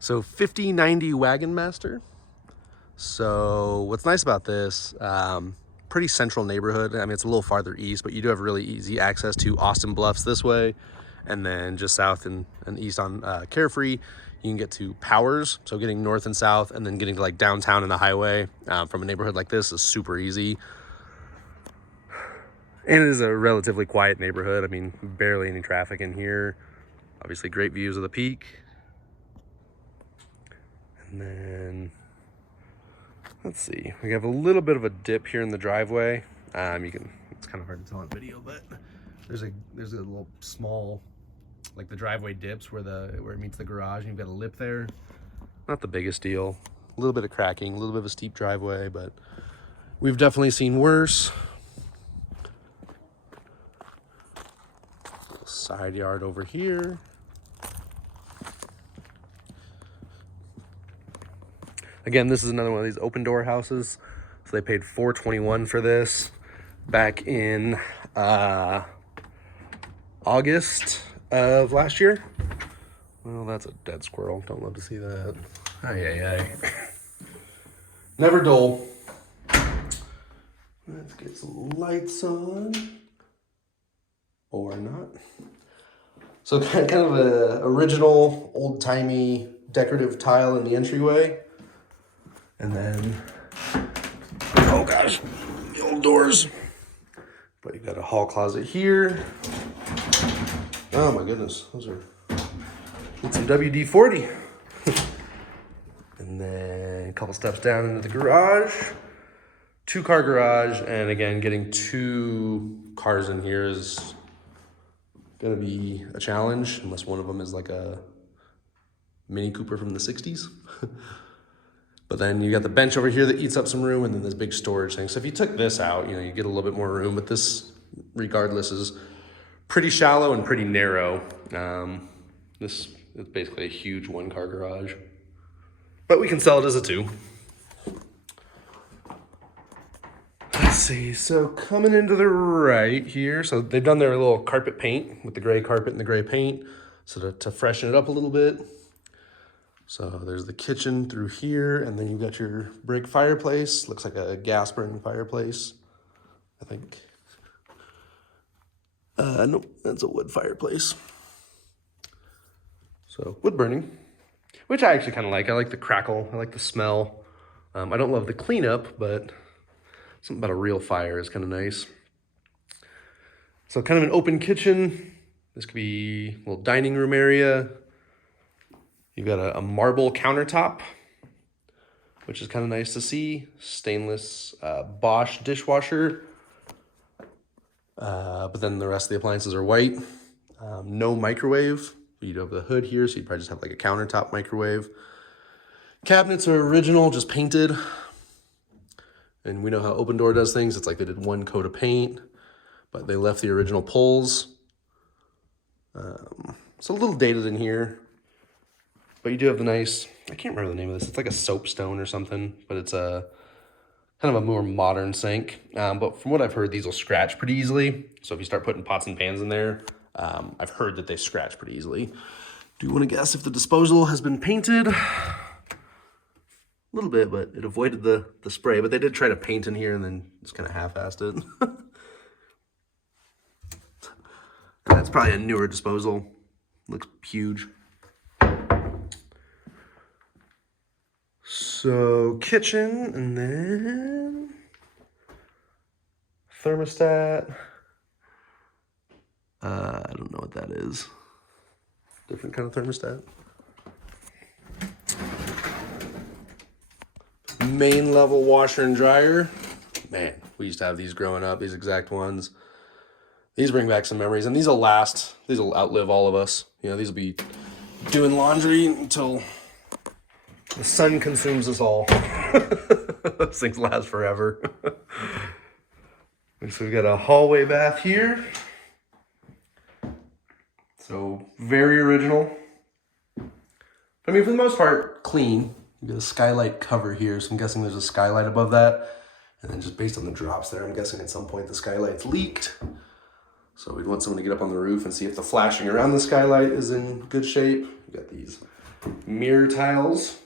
So 5090 Wagon Master. So what's nice about this, pretty central neighborhood. I mean, it's a little farther east, but you do have really easy access to Austin Bluffs this way. And then just south and east on Carefree, you can get to Powers. So getting north and south and then getting to like downtown and the highway from a neighborhood like this is super easy. And it is a relatively quiet neighborhood. I mean, barely any traffic in here. Obviously great views of the peak. And then, let's see, we have a little bit of a dip here in the driveway. It's kind of hard to tell on video, but there's a little small, like the driveway dips where it meets the garage, and you've got a lip there. Not the biggest deal. A little bit of cracking, a little bit of a steep driveway, but we've definitely seen worse. Side yard over here. Again, this is another one of these open door houses. So they paid $421 for this back in August of last year. Well, that's a dead squirrel. Don't love to see that. Ay. Never dull. Let's get some lights on. Or not. So kind of a original, old-timey decorative tile in the entryway. And then, oh gosh, the old doors. But you've got a hall closet here. Oh my goodness, those are, need some WD-40. And then a couple steps down into the garage. 2-car garage, and again, getting 2 cars in here is gonna be a challenge, unless one of them is like a Mini Cooper from the 60s. But then you got the bench over here that eats up some room, and then this big storage thing. So if you took this out, you get a little bit more room, but this, regardless, is pretty shallow and pretty narrow. This is basically a huge 1-car garage. But we can sell it as a 2. Let's see, so coming into the right here, so they've done their little carpet paint with the gray carpet and the gray paint, so to freshen it up a little bit. So there's the kitchen through here, and then you've got your brick fireplace. Looks like a gas burning fireplace, I think. Nope, that's a wood fireplace. So wood burning, which I actually kind of like. I like the crackle, I like the smell. I don't love the cleanup, but something about a real fire is kind of nice. So kind of an open kitchen. This could be a little dining room area. You've got a marble countertop, which is kind of nice to see. Stainless Bosch dishwasher. But then the rest of the appliances are white. No microwave. You'd have the hood here, so you'd probably just have like a countertop microwave. Cabinets are original, just painted. And we know how Open Door does things. It's like they did 1 coat of paint, but they left the original pulls. It's a little dated in here. But you do have the nice, I can't remember the name of this. It's like a soapstone or something, but it's a kind of a more modern sink. But from what I've heard, these will scratch pretty easily. So if you start putting pots and pans in there, I've heard that they scratch pretty easily. Do you want to guess if the disposal has been painted? A little bit, but it avoided the spray. But they did try to paint in here and then just kind of half-assed it. That's probably a newer disposal. Looks huge. So kitchen, and then thermostat. I don't know what that is. Different kind of thermostat. Main level washer and dryer. Man, we used to have these growing up, these exact ones. These bring back some memories, and these will last. These will outlive all of us. These will be doing laundry until the sun consumes us all. Those things last forever. So we've got a hallway bath here. So very original. I mean, for the most part, clean. You got a skylight cover here, so I'm guessing there's a skylight above that. And then just based on the drops there, I'm guessing at some point the skylight's leaked. So we'd want someone to get up on the roof and see if the flashing around the skylight is in good shape. We've got these Mirror tiles.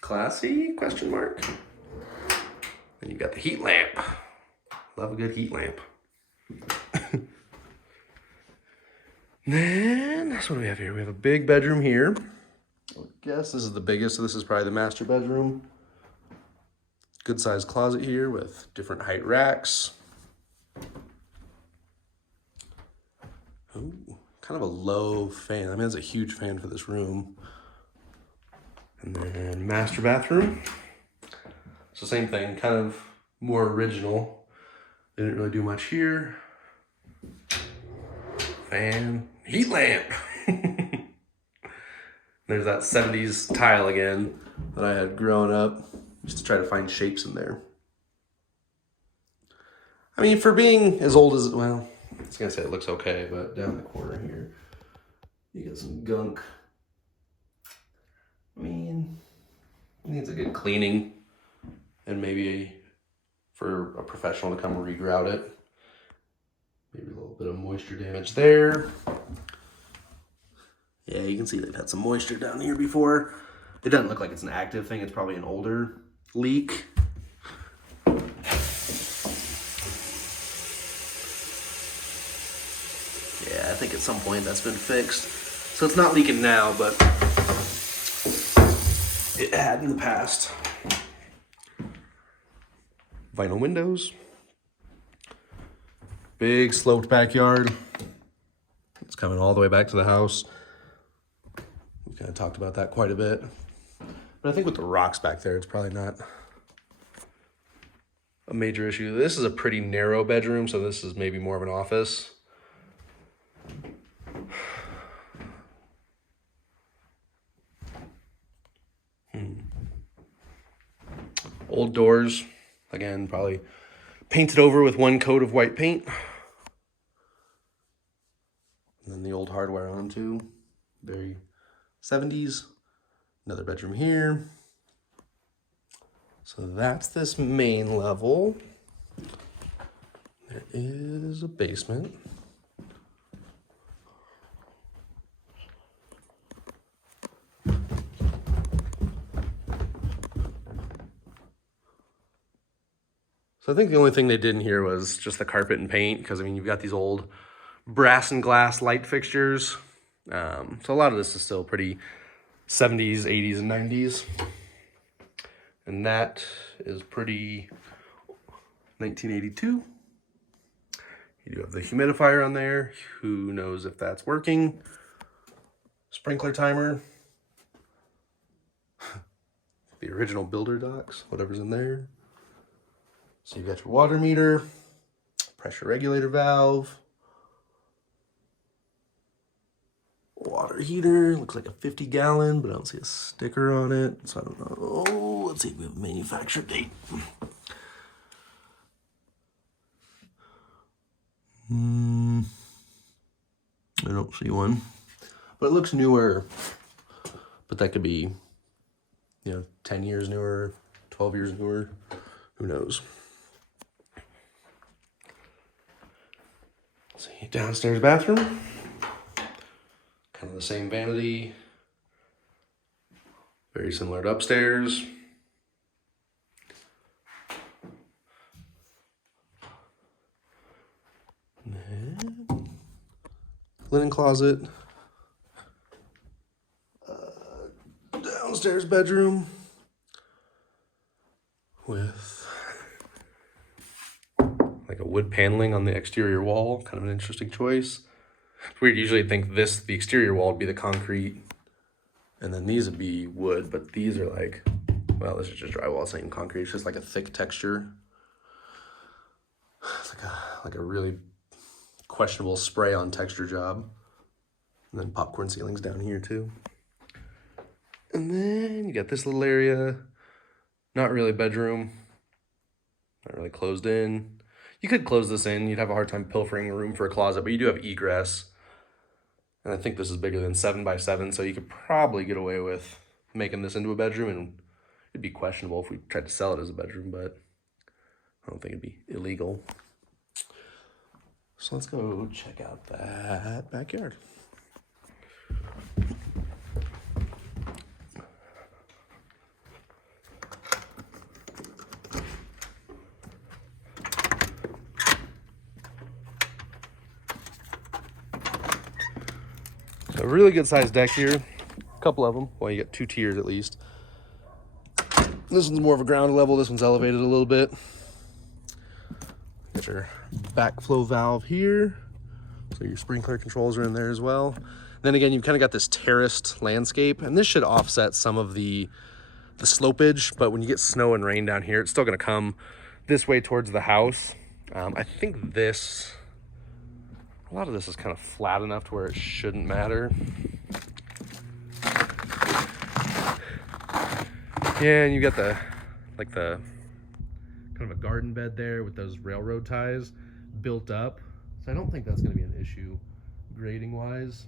Classy, question mark. And you got the heat lamp. Love a good heat lamp. Then, that's what we have here. We have a big bedroom here. I guess this is the biggest, so this is probably the master bedroom. Good sized closet here with different height racks. Ooh, kind of a low fan. I mean, that's a huge fan for this room. And then master bathroom. So same thing, kind of more original. They didn't really do much here. Fan, heat lamp. There's that 70s tile again that I had growing up, just to try to find shapes in there. I mean, for being as old as, well, I was gonna say it looks okay, but down the corner here, you got some gunk. I mean, it needs a good cleaning, and maybe for a professional to come regrout it. Maybe a little bit of moisture damage there. Yeah, you can see they've had some moisture down here before. It doesn't look like it's an active thing. It's probably an older leak. Yeah, I think at some point that's been fixed. So it's not leaking now, but it had in the past. Vinyl windows. Big sloped backyard. It's coming all the way back to the house. We kind of talked about that quite a bit. But I think with the rocks back there, it's probably not a major issue. This is a pretty narrow bedroom, so this is maybe more of an office. Old doors, again, probably painted over with one coat of white paint. And then the old hardware on them too. Very 70s. Another bedroom here. So that's this main level. There is a basement. So I think the only thing they did in here was just the carpet and paint, because I mean, you've got these old brass and glass light fixtures. So a lot of this is still pretty 70s, 80s, and 90s. And that is pretty 1982. You do have the humidifier on there. Who knows if that's working? Sprinkler timer. The original builder docs, whatever's in there. So you've got your water meter, pressure regulator valve, water heater, looks like a 50-gallon, but I don't see a sticker on it, so I don't know. Oh, let's see if we have a manufacture date. I don't see one, but it looks newer, but that could be, 10 years newer, 12 years newer, who knows. Let's see, downstairs bathroom, kind of the same vanity, very similar to upstairs. Linen closet, downstairs bedroom with like a wood paneling on the exterior wall, kind of an interesting choice. It's weird, usually I think the exterior wall would be the concrete, and then these would be wood, but these are like, well, this is just drywall, same concrete, it's just like a thick texture. It's like a really questionable spray on texture job. And then popcorn ceilings down here too. And then you got this little area, not really a bedroom, not really closed in. You could close this in, you'd have a hard time pilfering a room for a closet, but you do have egress. And I think this is bigger than 7 by 7, so you could probably get away with making this into a bedroom, and it'd be questionable if we tried to sell it as a bedroom, but I don't think it'd be illegal. So let's go check out that backyard. A really good sized deck here. A couple of them. Well, you get 2 tiers at least. This one's more of a ground level. This one's elevated a little bit. Got your backflow valve here. So your sprinkler controls are in there as well. Then again, you've kind of got this terraced landscape, and this should offset some of the slopage, but when you get snow and rain down here, it's still gonna come this way towards the house. I think a lot of this is kind of flat enough to where it shouldn't matter. Yeah, and you got the kind of a garden bed there with those railroad ties built up. So I don't think that's gonna be an issue grading wise.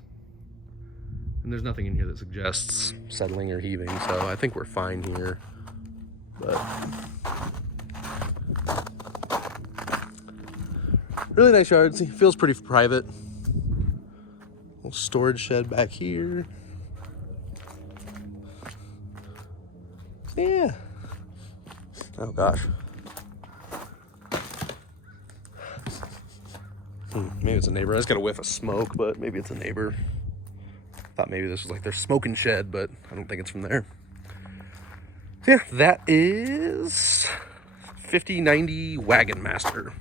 And there's nothing in here that suggests settling or heaving, so I think we're fine here. But really nice yard. See, feels pretty private. Little storage shed back here. Yeah. Oh gosh. Maybe it's a neighbor. I just got a whiff of smoke, but maybe it's a neighbor. Thought maybe this was like their smoking shed, but I don't think it's from there. So yeah, that is 5090 Wagon Master.